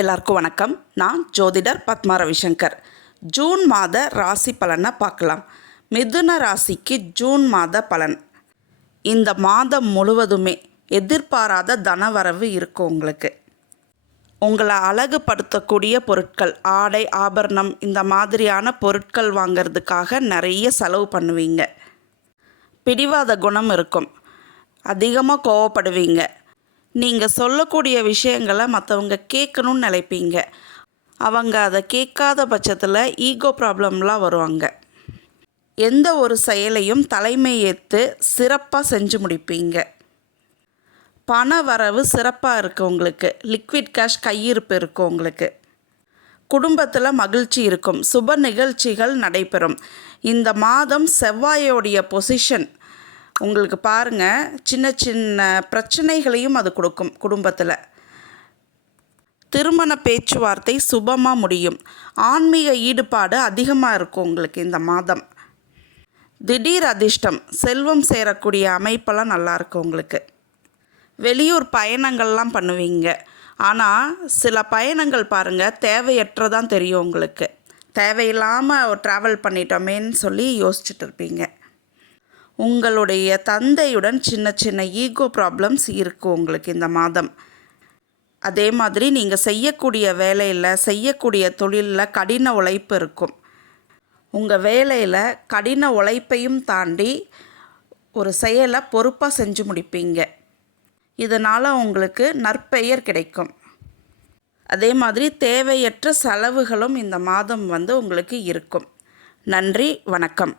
எல்லாருக்கும் வணக்கம். நான் ஜோதிடர் பத்மா ரவிசங்கர். ஜூன் மாத ராசி பலனை பார்க்கலாம். மிதுன ராசிக்கு ஜூன் மாத பலன். இந்த மாதம் முழுவதுமே எதிர்பாராத தனவரவு இருக்கும். உங்களை அழகுபடுத்தக்கூடிய பொருட்கள், ஆடை ஆபரணம், இந்த மாதிரியான பொருட்கள் வாங்கிறதுக்காக நிறைய செலவு பண்ணுவீங்க. பிடிவாத குணம் இருக்கும். அதிகமாக கோவப்படுவீங்க. நீங்கள் சொல்லக்கூடிய விஷயங்களை மற்றவங்க கேட்கணும்னு நினைப்பீங்க. அவங்க அதை கேட்காத பட்சத்தில் ஈகோ ப்ராப்ளம்லாம் வருவாங்க. எந்த ஒரு செயலையும் தலைமை ஏற்று சிறப்பாக செஞ்சு முடிப்பீங்க. பண வரவு சிறப்பாக இருக்குது உங்களுக்கு. லிக்விட் கேஷ் கையிருப்பு இருக்கும் உங்களுக்கு. குடும்பத்தில் மகிழ்ச்சி இருக்கும். சுப நிகழ்ச்சிகள் நடைபெறும். இந்த மாதம் செவ்வாயோடைய பொசிஷன் உங்களுக்கு பாருங்கள், சின்ன சின்ன பிரச்சனைகளையும் அது கொடுக்கும். குடும்பத்தில் திருமண பேச்சுவார்த்தை சுபமாக முடியும். ஆன்மீக ஈடுபாடு அதிகமாக இருக்கும் உங்களுக்கு இந்த மாதம். திடீர் அதிர்ஷ்டம், செல்வம் சேரக்கூடிய அமைப்பெல்லாம் நல்லாயிருக்கும் உங்களுக்கு. வெளியூர் பயணங்கள்லாம் பண்ணுவீங்க. ஆனால் சில பயணங்கள் பாருங்கள், தேவையற்றதான் தெரியும் உங்களுக்கு. தேவையில்லாமல் ட்ராவல் பண்ணிட்டோமேன்னு சொல்லி யோசிச்சுட்டு இருப்பீங்க. உங்களுடைய தந்தையுடன் சின்ன சின்ன ஈகோ ப்ராப்ளம்ஸ் இருக்குது உங்களுக்கு இந்த மாதம். அதே மாதிரி நீங்கள் செய்யக்கூடிய வேலையில், செய்யக்கூடிய தொழிலில் கடின உழைப்பு இருக்கும். உங்கள் வேலையில் கடின உழைப்பையும் தாண்டி ஒரு செயலை பொறுப்பாக செஞ்சு முடிப்பீங்க. இதனால் உங்களுக்கு நற்பெயர் கிடைக்கும். அதே மாதிரி தேவையற்ற செலவுகளும் இந்த மாதம் உங்களுக்கு இருக்கும். நன்றி, வணக்கம்.